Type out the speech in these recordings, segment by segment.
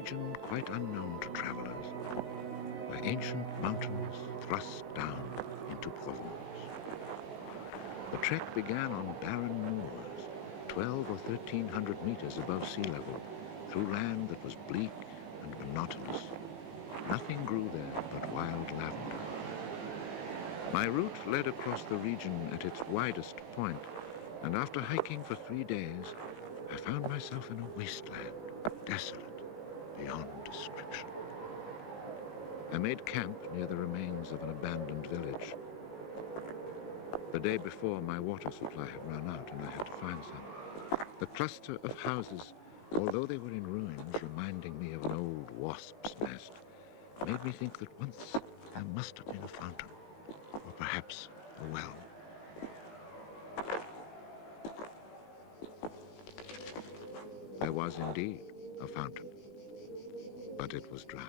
region quite unknown to travelers, where ancient mountains thrust down into Provence. The trek began on barren moors, 12 or 1,300 meters above sea level, through land that was bleak and monotonous. Nothing grew there but wild lavender. My route led across the region at its widest point, and after hiking for 3 days, I found myself in a wasteland, desolate beyond description. I made camp near the remains of an abandoned village. The day before, my water supply had run out and I had to find some. The cluster of houses, although they were in ruins, reminding me of an old wasp's nest, made me think that once there must have been a fountain, or perhaps a well. There was indeed a fountain, but it was dry.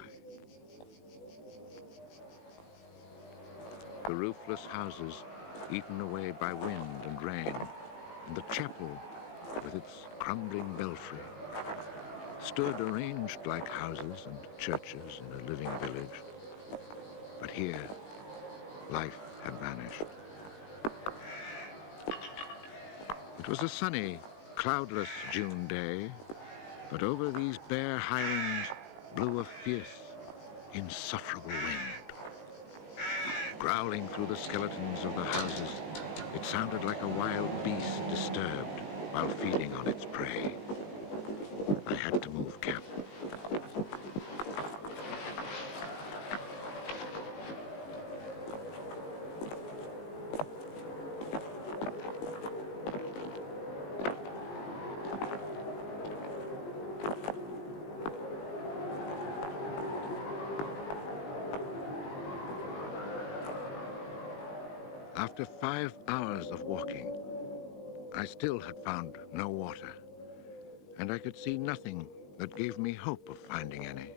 The roofless houses, eaten away by wind and rain, and the chapel with its crumbling belfry, stood arranged like houses and churches in a living village. But here, life had vanished. It was a sunny, cloudless June day, but over these bare highlands blew a fierce, insufferable wind. Growling through the skeletons of the houses, it sounded like a wild beast disturbed while feeding on its prey. I had to move camp. After 5 hours of walking, I still had found no water, and I could see nothing that gave me hope of finding any.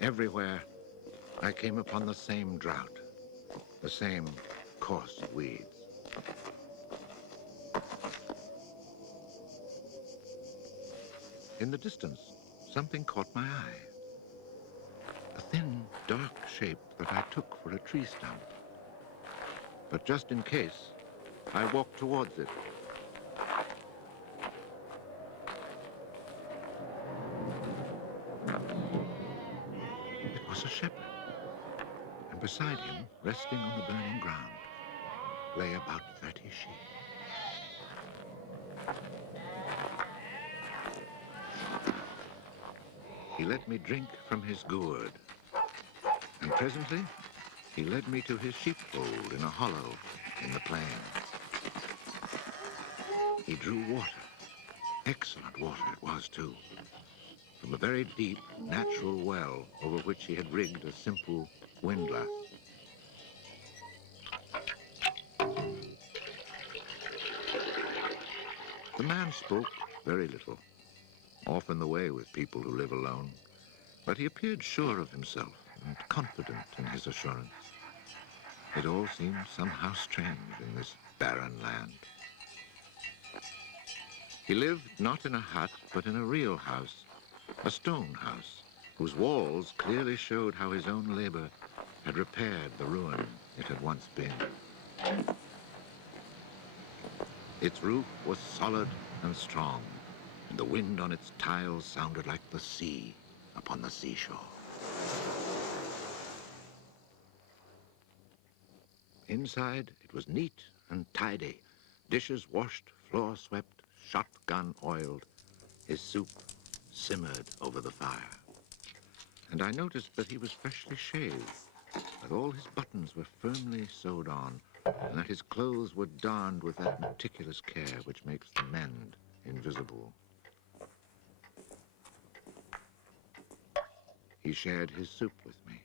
Everywhere, I came upon the same drought, the same coarse weeds. In the distance, something caught my eye. A thin, dark shape that I took for a tree stump. But just in case, I walked towards it. It was a shepherd, and beside him, resting on the burning ground, lay about 30 sheep. He let me drink from his gourd, and presently he led me to his sheepfold in a hollow in the plain. He drew water. Excellent water it was, too, from a very deep, natural well over which he had rigged a simple windlass. The man spoke very little, often the way with people who live alone, but he appeared sure of himself and confident in his assurance. It all seemed somehow strange in this barren land. He lived not in a hut, but in a real house, a stone house, whose walls clearly showed how his own labor had repaired the ruin it had once been. Its roof was solid and strong, and the wind on its tiles sounded like the sea upon the seashore. Inside, it was neat and tidy, dishes washed, floor swept, shotgun oiled. His soup simmered over the fire. And I noticed that he was freshly shaved, that all his buttons were firmly sewed on, and that his clothes were darned with that meticulous care which makes the mend invisible. He shared his soup with me.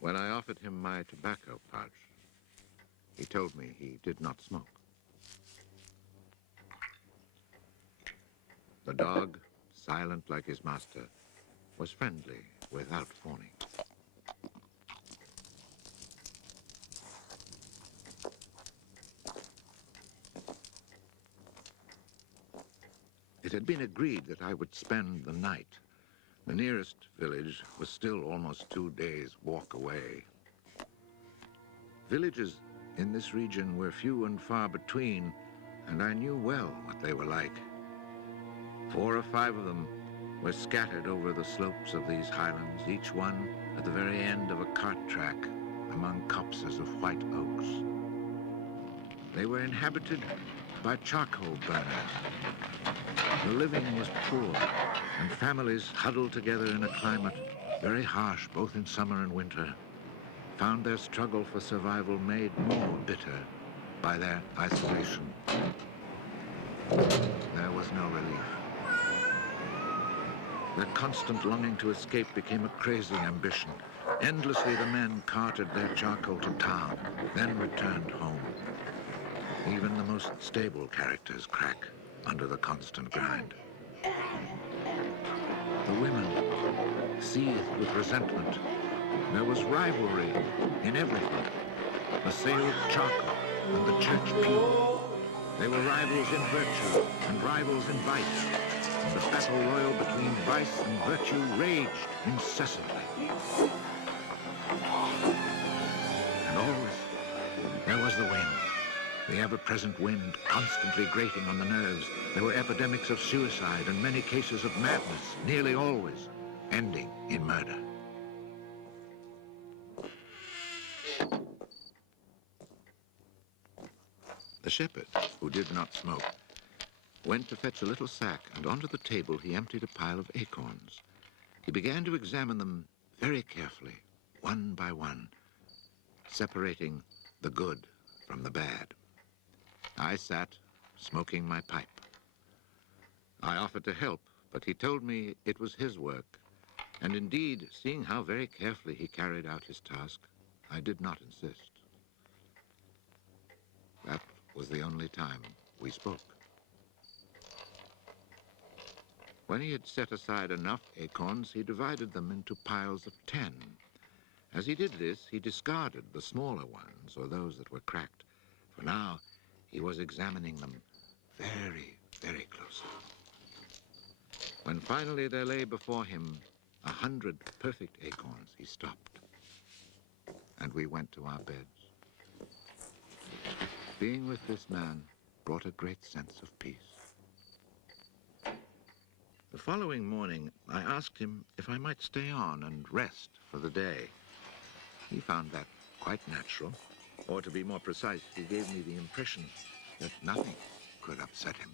When I offered him my tobacco pouch, he told me he did not smoke. dog, silent like his master, was friendly without fawning. It had been agreed that I would spend the night. The nearest village was still almost 2 days' walk away. Villages in this region were few and far between, and I knew well what they were like. 4 or 5 of them were scattered over the slopes of these highlands, each one at the very end of a cart track among copses of white oaks. They were inhabited by charcoal burners. The living was poor, and families huddled together in a climate very harsh both in summer and winter found their struggle for survival made more bitter by their isolation. There was no relief. Their constant longing to escape became a crazy ambition. Endlessly the men carted their charcoal to town, then returned home. Even the most stable characters crack under the constant grind. The women seethed with resentment. There was rivalry in everything. The sale of charcoal and the church pew. They were rivals in virtue and rivals in vice. And the battle royal between vice and virtue raged incessantly. And always there was the wind. The ever-present wind constantly grating on the nerves. There were epidemics of suicide and many cases of madness, nearly always ending in murder. The shepherd, who did not smoke, went to fetch a little sack, and onto the table he emptied a pile of acorns. He began to examine them very carefully, one by one, separating the good from the bad. I sat, smoking my pipe. I offered to help, but he told me it was his work. And indeed, seeing how very carefully he carried out his task, I did not insist. That was the only time we spoke. When he had set aside enough acorns, he divided them into piles of 10. As he did this, he discarded the smaller ones, or those that were cracked, for now he was examining them very, very closely. When finally there lay before him 100 perfect acorns, he stopped, and we went to our beds. Being with this man brought a great sense of peace. The following morning, I asked him if I might stay on and rest for the day. He found that quite natural, or to be more precise, he gave me the impression that nothing could upset him.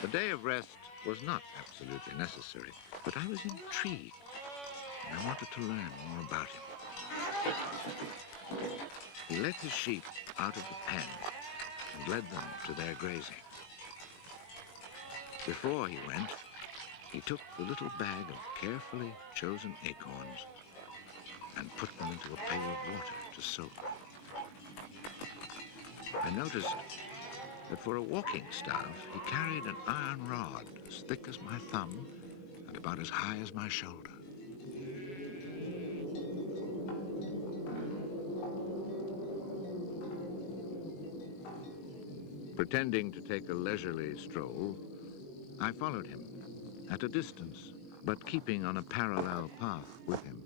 The day of rest was not absolutely necessary, but I was intrigued, and I wanted to learn more about him. He let his sheep out of the pen and led them to their grazing. Before he went, he took the little bag of carefully chosen acorns and put them into a pail of water to soak. I noticed that for a walking staff, he carried an iron rod as thick as my thumb and about as high as my shoulder. Pretending to take a leisurely stroll, I followed him at a distance, but keeping on a parallel path with him.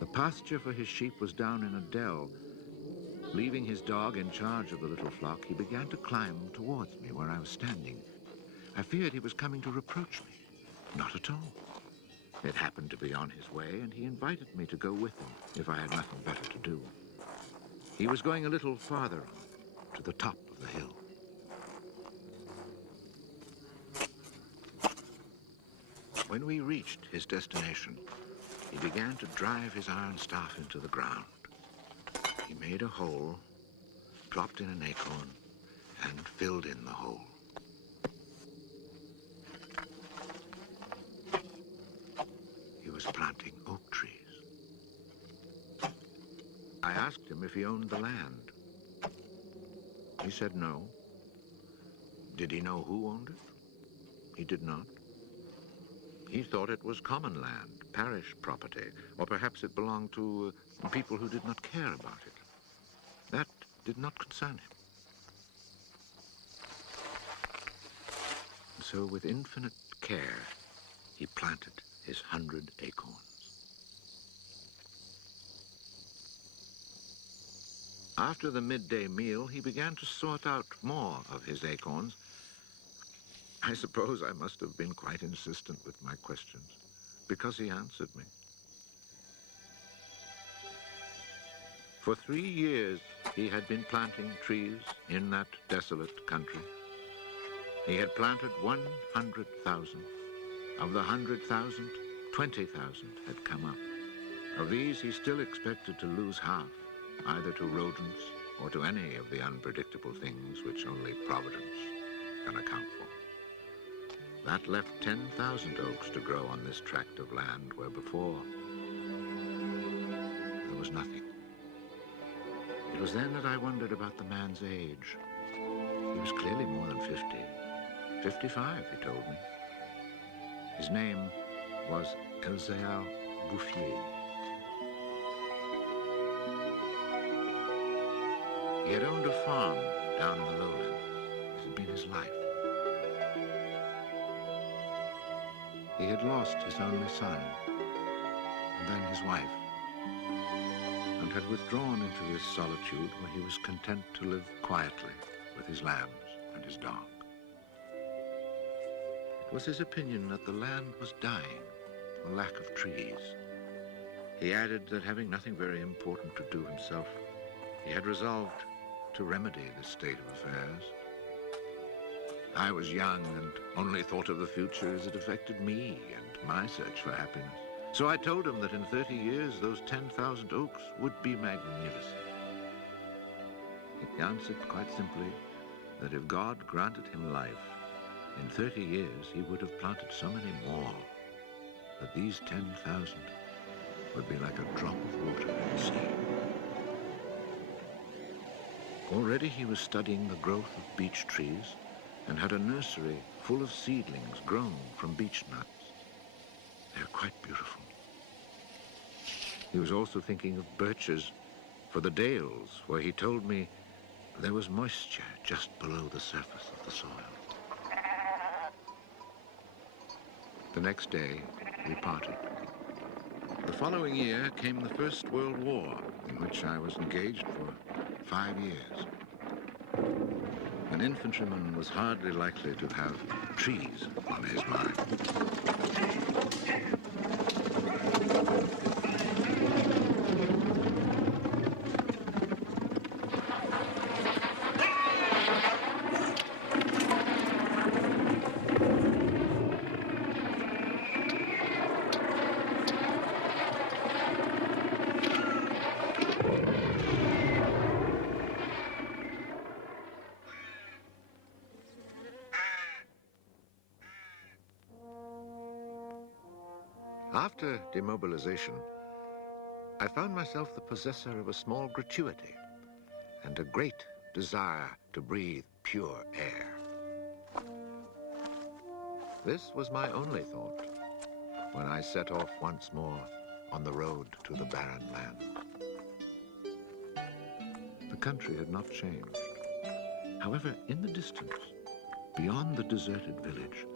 The pasture for his sheep was down in a dell. Leaving his dog in charge of the little flock, he began to climb towards me where I was standing. I feared he was coming to reproach me. Not at all. It happened to be on his way, and he invited me to go with him if I had nothing better to do. He was going a little farther on, to the top of the hill. When we reached his destination, he began to drive his iron staff into the ground. He made a hole, dropped in an acorn, and filled in the hole. He was planting oak trees. I asked him if he owned the land. He said no, Did he know who owned it? He did not. He thought it was common land, parish property, or perhaps it belonged to people who did not care about it. That did not concern him. So with infinite care, he planted his 100 acorns. After the midday meal, he began to sort out more of his acorns. I suppose I must have been quite insistent with my questions, because he answered me. For 3 years, he had been planting trees in that desolate country. He had planted 100,000. Of the 100,000, 20,000 had come up. Of these, he still expected to lose half, either to rodents or to any of the unpredictable things which only Providence can account for. That left 10,000 oaks to grow on this tract of land where before there was nothing. It was then that I wondered about the man's age. He was clearly more than 50. 55, he told me. His name was Elzéar Bouffier. He had owned a farm down in the lowlands. It had been his life. He had lost his only son, and then his wife, and had withdrawn into this solitude where he was content to live quietly with his lambs and his dog. It was his opinion that the land was dying for lack of trees. He added that having nothing very important to do himself, he had resolved to remedy this state of affairs. I was young and only thought of the future as it affected me and my search for happiness. So I told him that in 30 years, those 10,000 oaks would be magnificent. He answered quite simply that if God granted him life, in 30 years he would have planted so many more that these 10,000 would be like a drop of water in the sea. Already he was studying the growth of beech trees and had a nursery full of seedlings grown from beech nuts. They're quite beautiful. He was also thinking of birches for the dales, where he told me there was moisture just below the surface of the soil. The next day, we parted. The following year came the First World War, in which I was engaged for 5 years. An infantryman was hardly likely to have trees on his mind. After demobilization, I found myself the possessor of a small gratuity and a great desire to breathe pure air. This was my only thought when I set off once more on the road to the barren land. The country had not changed. However, in the distance, beyond the deserted village,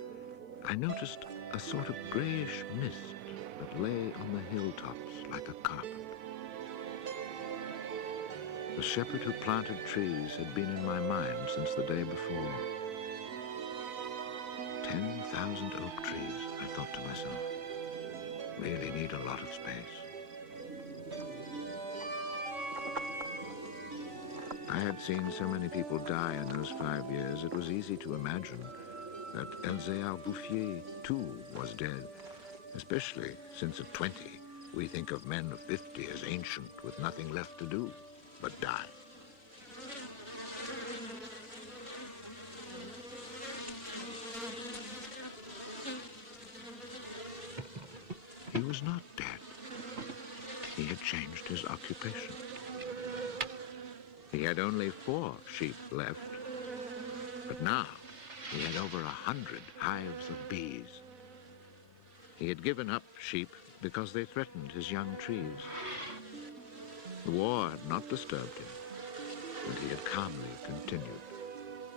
I noticed a sort of grayish mist that lay on the hilltops like a carpet. The shepherd who planted trees had been in my mind since the day before. 10,000 oak trees, I thought to myself, really need a lot of space. I had seen so many people die in those 5 years, it was easy to imagine that Elzéar Bouffier, too, was dead, especially since at 20, we think of men of 50 as ancient with nothing left to do but die. He was not dead. He had changed his occupation. He had only 4 sheep left, but now He had over 100 hives of bees. He had given up sheep because they threatened his young trees. The war had not disturbed him, and he had calmly continued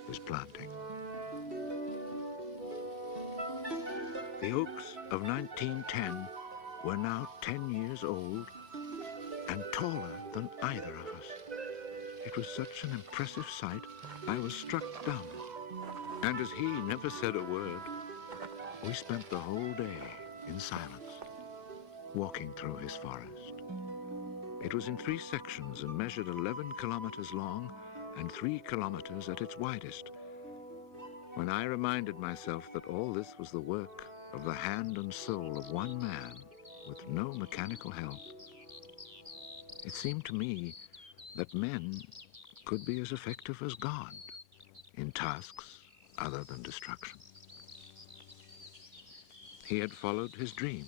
his planting. The oaks of 1910 were now 10 years old and taller than either of us. It was such an impressive sight, I was struck dumb. And as he never said a word, we spent the whole day in silence, walking through his forest. It was in 3 sections and measured 11 kilometers long and 3 kilometers at its widest. When I reminded myself that all this was the work of the hand and soul of one man with no mechanical help, it seemed to me that men could be as effective as God in tasks other than destruction. He had followed his dream,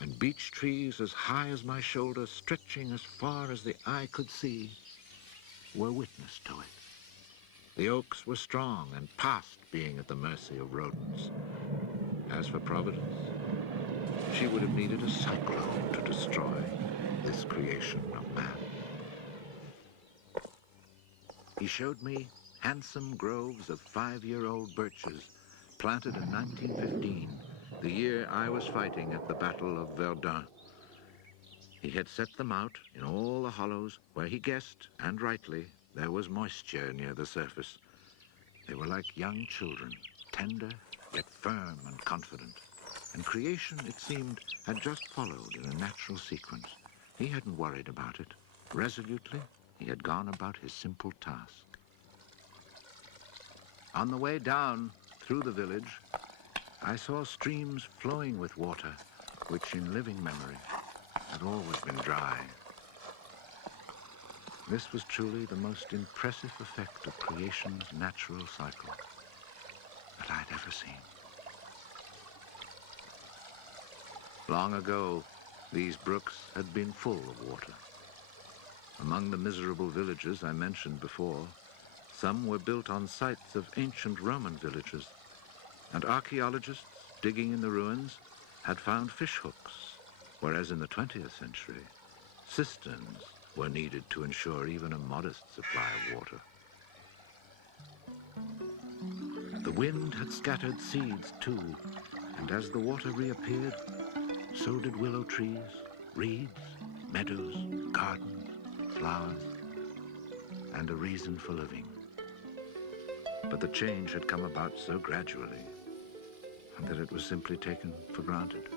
and beech trees as high as my shoulder, stretching as far as the eye could see, were witness to it. The oaks were strong and past being at the mercy of rodents. As for Providence, she would have needed a cyclone to destroy this creation of man. He showed me handsome groves of 5-year-old birches planted in 1915, the year I was fighting at the Battle of Verdun. He had set them out in all the hollows where he guessed, and rightly, there was moisture near the surface. They were like young children, tender yet firm and confident. And creation, it seemed, had just followed in a natural sequence. He hadn't worried about it. Resolutely, he had gone about his simple task. On the way down through the village, I saw streams flowing with water, which in living memory had always been dry. This was truly the most impressive effect of creation's natural cycle that I'd ever seen. Long ago, these brooks had been full of water. Among the miserable villages I mentioned before, some were built on sites of ancient Roman villages, and archaeologists digging in the ruins had found fish hooks, whereas in the 20th century, cisterns were needed to ensure even a modest supply of water. The wind had scattered seeds too, and as the water reappeared, so did willow trees, reeds, meadows, gardens, flowers, and a reason for living. But the change had come about so gradually, and that it was simply taken for granted.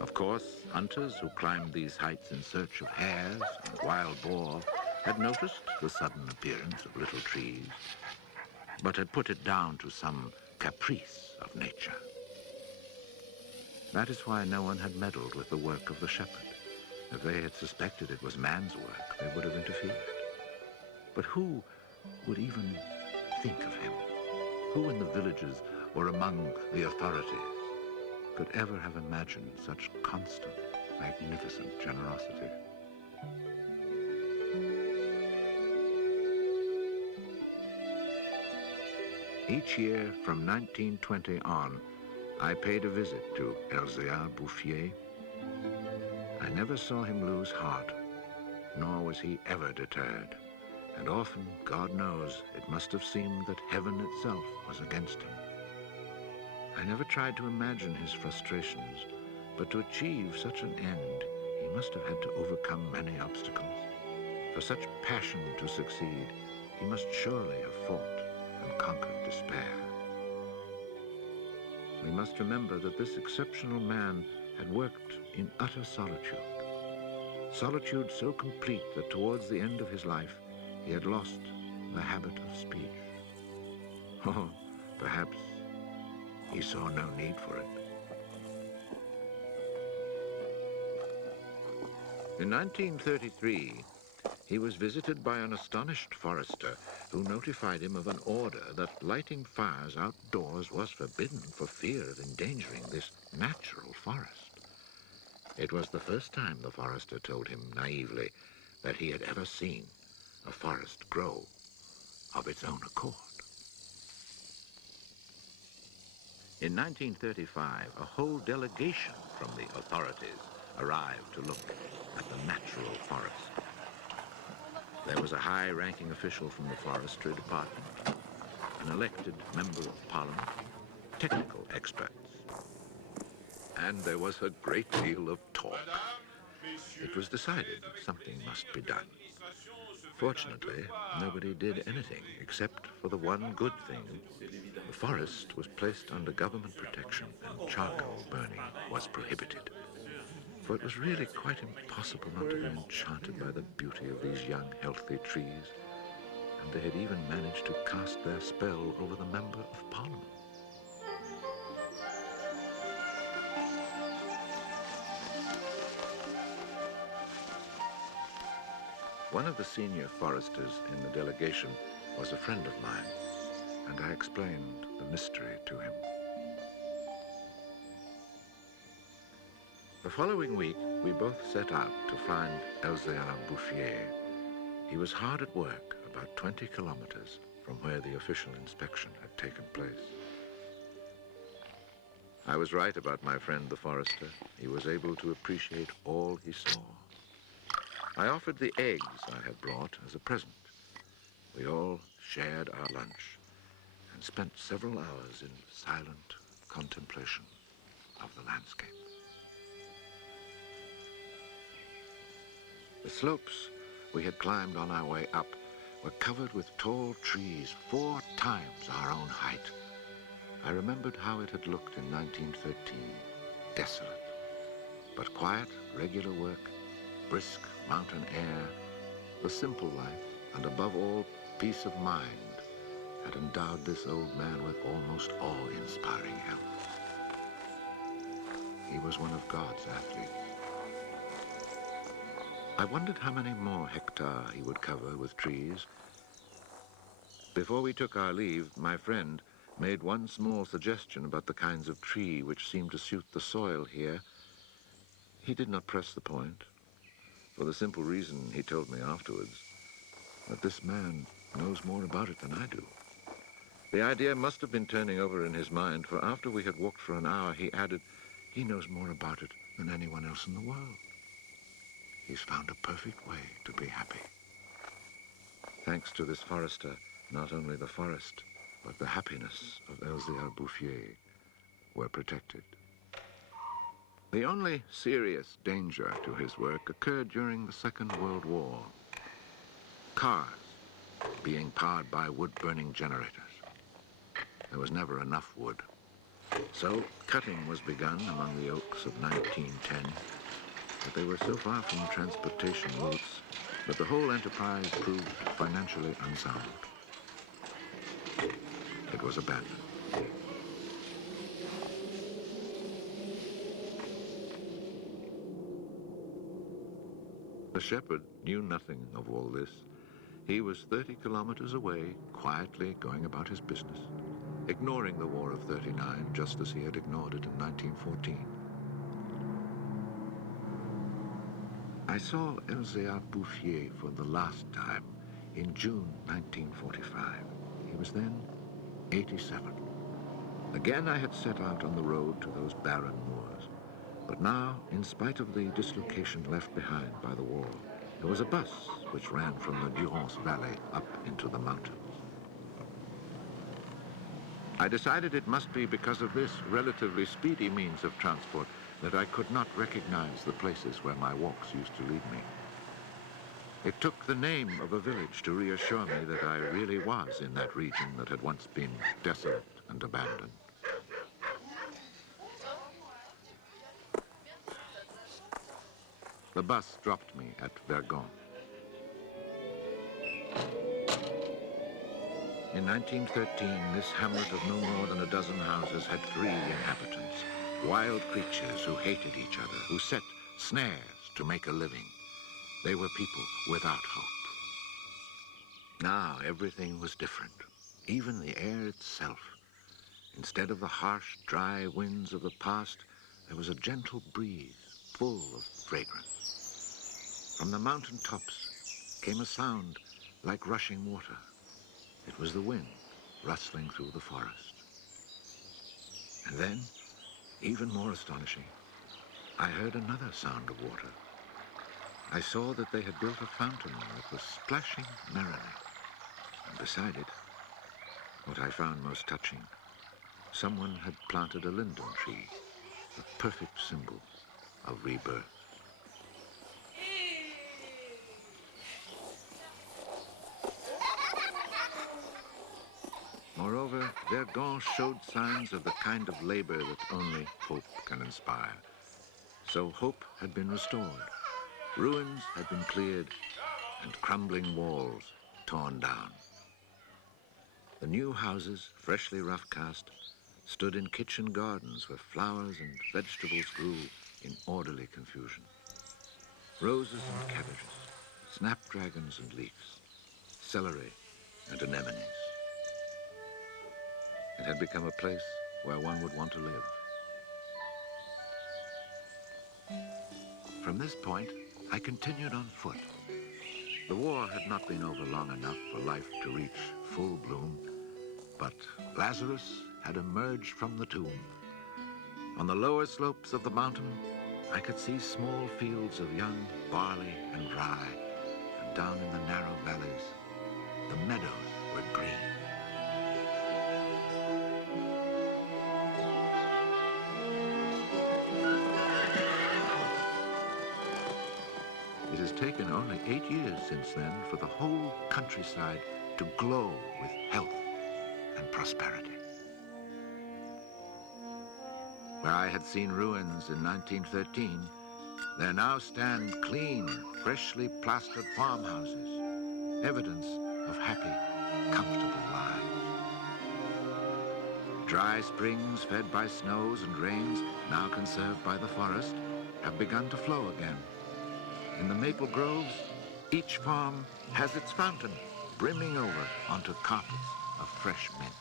Of course, hunters who climbed these heights in search of hares and wild boar had noticed the sudden appearance of little trees, but had put it down to some caprice of nature. That is why no one had meddled with the work of the shepherd. If they had suspected it was man's work, they would have interfered. But who would even think of him? Who in the villages or among the authorities could ever have imagined such constant, magnificent generosity? Each year from 1920 on, I paid a visit to Elzéar Bouffier. I never saw him lose heart, nor was he ever deterred. And often, God knows, it must have seemed that heaven itself was against him. I never tried to imagine his frustrations, but to achieve such an end, he must have had to overcome many obstacles. For such passion to succeed, he must surely have fought and conquered despair. We must remember that this exceptional man had worked in utter solitude. Solitude so complete that towards the end of his life, he had lost the habit of speech. Oh, perhaps he saw no need for it. In 1933, he was visited by an astonished forester who notified him of an order that lighting fires outdoors was forbidden for fear of endangering this natural forest. It was the first time, the forester told him naively, that he had ever seen a forest grow of its own accord. In 1935, a whole delegation from the authorities arrived to look at the natural forest. There was a high-ranking official from the Forestry Department, an elected member of Parliament, technical experts. And there was a great deal of talk. It was decided something must be done. Fortunately, nobody did anything except for the one good thing. The forest was placed under government protection and charcoal burning was prohibited. For it was really quite impossible not to be enchanted by the beauty of these young, healthy trees. And they had even managed to cast their spell over the Member of Parliament. One of the senior foresters in the delegation was a friend of mine, and I explained the mystery to him. The following week, we both set out to find Elzéar Bouffier. He was hard at work, about 20 kilometers from where the official inspection had taken place. I was right about my friend the forester. He was able to appreciate all he saw. I offered the eggs I had brought as a present. We all shared our lunch and spent several hours in silent contemplation of the landscape. The slopes we had climbed on our way up were covered with tall trees 4 times our own height. I remembered how it had looked in 1913, desolate, but quiet, regular work, brisk mountain air, the simple life, and above all, peace of mind, had endowed this old man with almost awe-inspiring health. He was one of God's athletes. I wondered how many more hectares he would cover with trees. Before we took our leave, my friend made one small suggestion about the kinds of tree which seemed to suit the soil here. He did not press the point, for the simple reason, he told me afterwards, that this man knows more about it than I do. The idea must have been turning over in his mind, for after we had walked for an hour, he added, he knows more about it than anyone else in the world. He's found a perfect way to be happy. Thanks to this forester, not only the forest, but the happiness of Elzéar Bouffier were protected. The only serious danger to his work occurred during the Second World War. Cars being powered by wood-burning generators. There was never enough wood. So cutting was begun among the oaks of 1910, but they were so far from transportation routes that the whole enterprise proved financially unsound. It was abandoned. The shepherd knew nothing of all this. He was 30 kilometers away, quietly going about his business, ignoring the War of '39 just as he had ignored it in 1914. I saw Elzéar Bouffier for the last time in June 1945. He was then 87. Again I had set out on the road to those barren moors. But now, in spite of the dislocation left behind by the war, there was a bus which ran from the Durance Valley up into the mountains. I decided it must be because of this relatively speedy means of transport that I could not recognize the places where my walks used to lead me. It took the name of a village to reassure me that I really was in that region that had once been desolate and abandoned. The bus dropped me at Vergon. In 1913, this hamlet of no more than a dozen houses had 3 inhabitants, wild creatures who hated each other, who set snares to make a living. They were people without hope. Now everything was different, even the air itself. Instead of the harsh, dry winds of the past, there was a gentle breeze full of fragrance. From the mountain tops came a sound like rushing water. It was the wind rustling through the forest. And then, even more astonishing, I heard another sound of water. I saw that they had built a fountain that was splashing merrily. And beside it, what I found most touching, someone had planted a linden tree, a perfect symbol of rebirth. Moreover, Vergon showed signs of the kind of labor that only hope can inspire. So hope had been restored. Ruins had been cleared and crumbling walls torn down. The new houses, freshly rough-cast, stood in kitchen gardens where flowers and vegetables grew in orderly confusion. Roses and cabbages, snapdragons and leeks, celery and anemones. It had become a place where one would want to live. From this point, I continued on foot. The war had not been over long enough for life to reach full bloom, but Lazarus had emerged from the tomb. On the lower slopes of the mountain, I could see small fields of young barley and rye, and down in the narrow valleys, the meadows were green. It has taken only 8 years since then for the whole countryside to glow with health and prosperity. Where I had seen ruins in 1913, there now stand clean, freshly plastered farmhouses, evidence of happy, comfortable lives. Dry springs fed by snows and rains, now conserved by the forest, have begun to flow again. In the maple groves, each farm has its fountain brimming over onto carpets of fresh mint.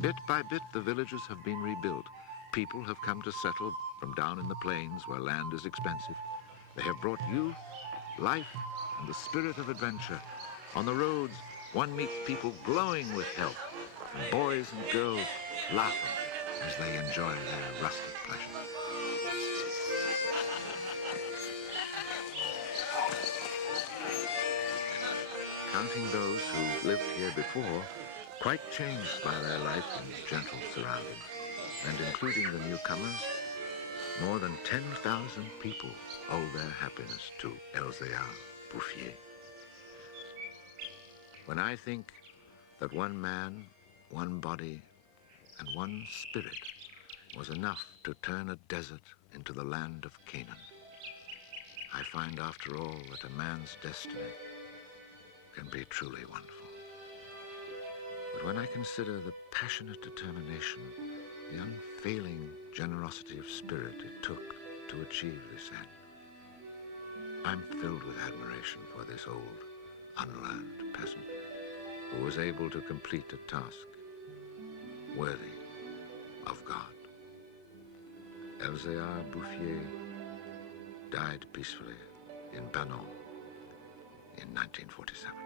Bit by bit, the villages have been rebuilt. People have come to settle from down in the plains where land is expensive. They have brought youth, life, and the spirit of adventure. On the roads, one meets people glowing with health, and boys and girls laughing as they enjoy their rustic pleasures. Counting those who lived here before, quite changed by their life in gentle surroundings, and including the newcomers, more than 10,000 people owe their happiness to Elzéar Bouffier. When I think that one man, one body, and one spirit was enough to turn a desert into the land of Canaan, I find after all that a man's destiny can be truly wonderful. But when I consider the passionate determination, the unfailing generosity of spirit it took to achieve this end, I'm filled with admiration for this old, unlearned peasant who was able to complete a task worthy of God. Elzéar Bouffier died peacefully in Banon in 1947.